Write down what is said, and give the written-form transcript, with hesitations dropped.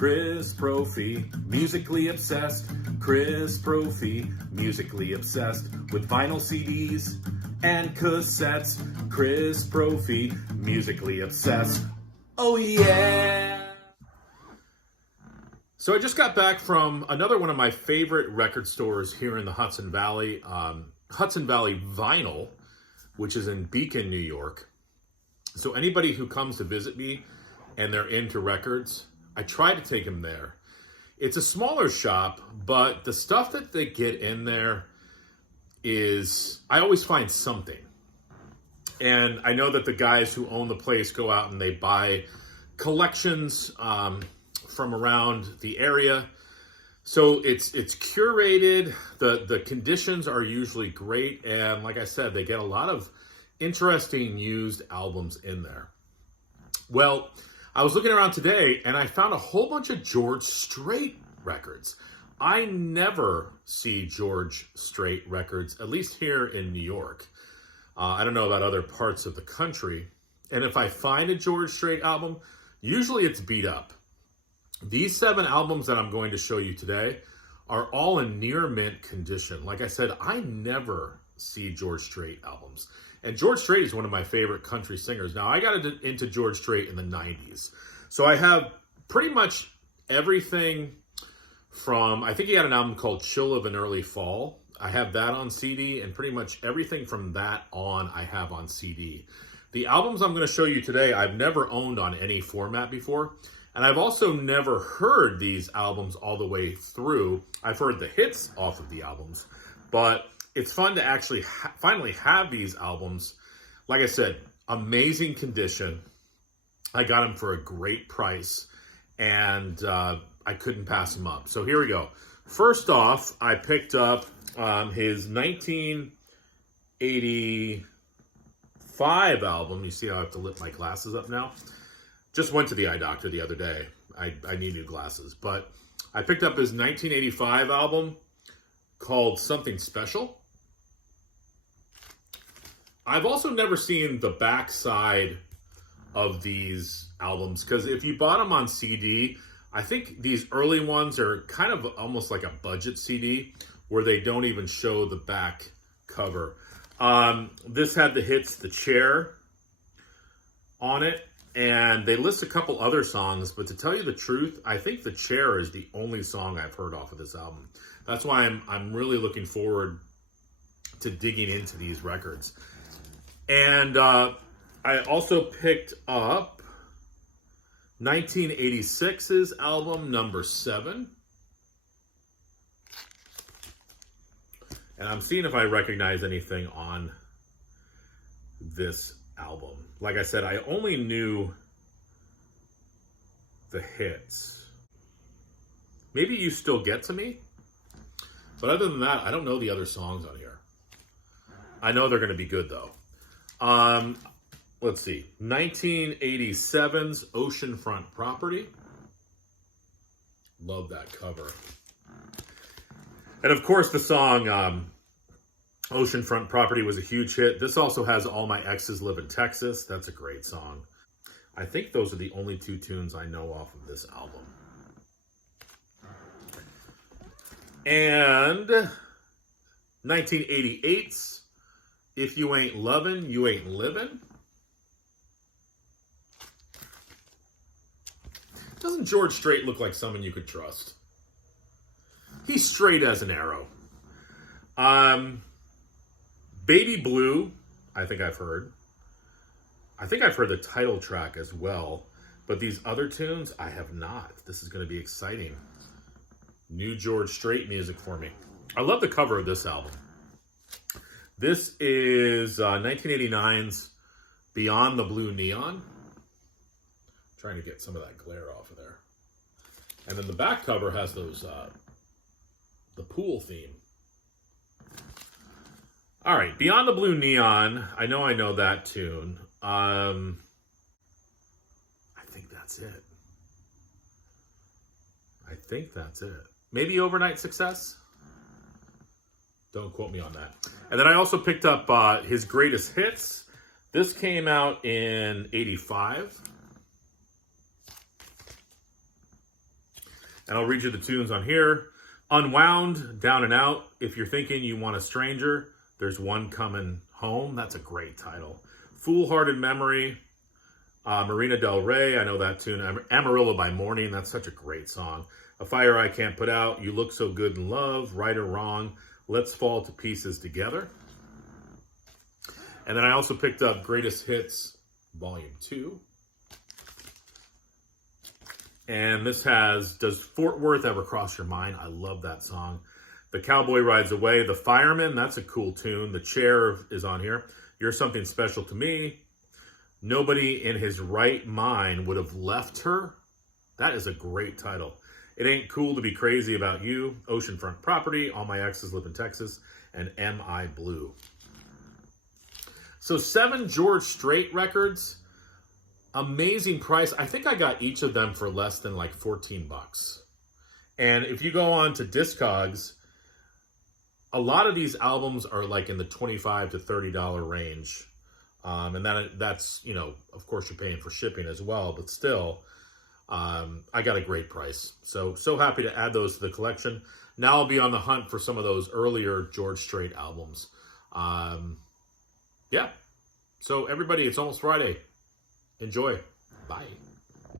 Chris Brophy, musically obsessed. Chris Brophy, musically obsessed with vinyl CDs and cassettes. Chris Brophy, musically obsessed. Oh yeah! So I just got back from another one of my favorite record stores here in the Hudson Valley, Hudson Valley Vinyl, which is in Beacon, New York. So anybody who comes to visit me and they're into records, I try to take them there. It's a smaller shop, but the stuff that they get in there is, I always find something. And I know that the guys who own the place go out and they buy collections from around the area. So it's curated. The conditions are usually great. And like I said, they get a lot of interesting used albums in there. Well, I was looking around today and I found a whole bunch of George Strait records. I never see George Strait records, at least here in New York. I don't know about other parts of the country. And if I find a George Strait album, usually it's beat up. These 7 albums that I'm going to show you today are all in near mint condition. Like I said, I never see George Strait albums. And George Strait is one of my favorite country singers. Now, I got into George Strait in the 90s. So I have pretty much everything from, I think he had an album called Chill of an Early Fall. I have that on CD, and pretty much everything from that on I have on CD. The albums I'm going to show you today, I've never owned on any format before. And I've also never heard these albums all the way through. I've heard the hits off of the albums, but it's fun to actually finally have these albums. Like I said, amazing condition. I got them for a great price, and I couldn't pass them up. So here we go. First off, I picked up his 1985 album. You see how I have to lift my glasses up now? Just went to the eye doctor the other day. I need new glasses. But I picked up his 1985 album called Something Special. I've also never seen the back side of these albums, because if you bought them on CD, I think these early ones are kind of almost like a budget CD where they don't even show the back cover. This had the hits The Chair on it, and they list a couple other songs, but to tell you the truth, I think The Chair is the only song I've heard off of this album. That's why I'm really looking forward to digging into these records. And I also picked up 1986's album, number 7. And I'm seeing if I recognize anything on this album. Like I said, I only knew the hits. Maybe You Still Get to Me. But other than that, I don't know the other songs on here. I know they're going to be good, though. Let's see. 1987's Oceanfront Property. Love that cover. And of course, the song Oceanfront Property was a huge hit. This also has All My Exes Live in Texas. That's a great song. I think those are the only 2 tunes I know off of this album. And 1988's If You Ain't Lovin', You Ain't Livin'. Doesn't George Strait look like someone you could trust? He's straight as an arrow. Baby Blue, I think I've heard. I think I've heard the title track as well. But these other tunes, I have not. This is going to be exciting. New George Strait music for me. I love the cover of this album. This is 1989's Beyond the Blue Neon. Trying to get some of that glare off of there. And then the back cover has those, the pool theme. All right, Beyond the Blue Neon. I know that tune. I think that's it. Maybe Overnight Success? Don't quote me on that. And then I also picked up his greatest hits. This came out in '85. And I'll read you the tunes on here. Unwound, Down and Out. If You're Thinking You Want a Stranger, There's One Coming Home. That's a great title. Foolhardy Memory, Marina Del Rey. I know that tune. Amarillo by Morning. That's such a great song. A Fire I Can't Put Out. You Look So Good in Love. Right or Wrong. Let's Fall to Pieces Together. And then I also picked up Greatest Hits Volume 2. And this has Does Fort Worth Ever Cross Your Mind? I love that song. The Cowboy Rides Away. The Fireman. That's a cool tune. The Chair is on here. You're Something Special to Me. Nobody in His Right Mind Would Have Left Her. That is a great title. It Ain't Cool to Be Crazy About You. Oceanfront Property. All My Exes Live in Texas. And Am I Blue? So 7 George Strait records. Amazing price. I think I got each of them for less than like 14 bucks. And if you go on to Discogs, a lot of these albums are like in the $25 to $30 range. And that's, you know, of course you're paying for shipping as well, but still, I got a great price. So happy to add those to the collection. Now I'll be on the hunt for some of those earlier George Strait albums. Yeah. So everybody, it's almost Friday. Enjoy. Bye.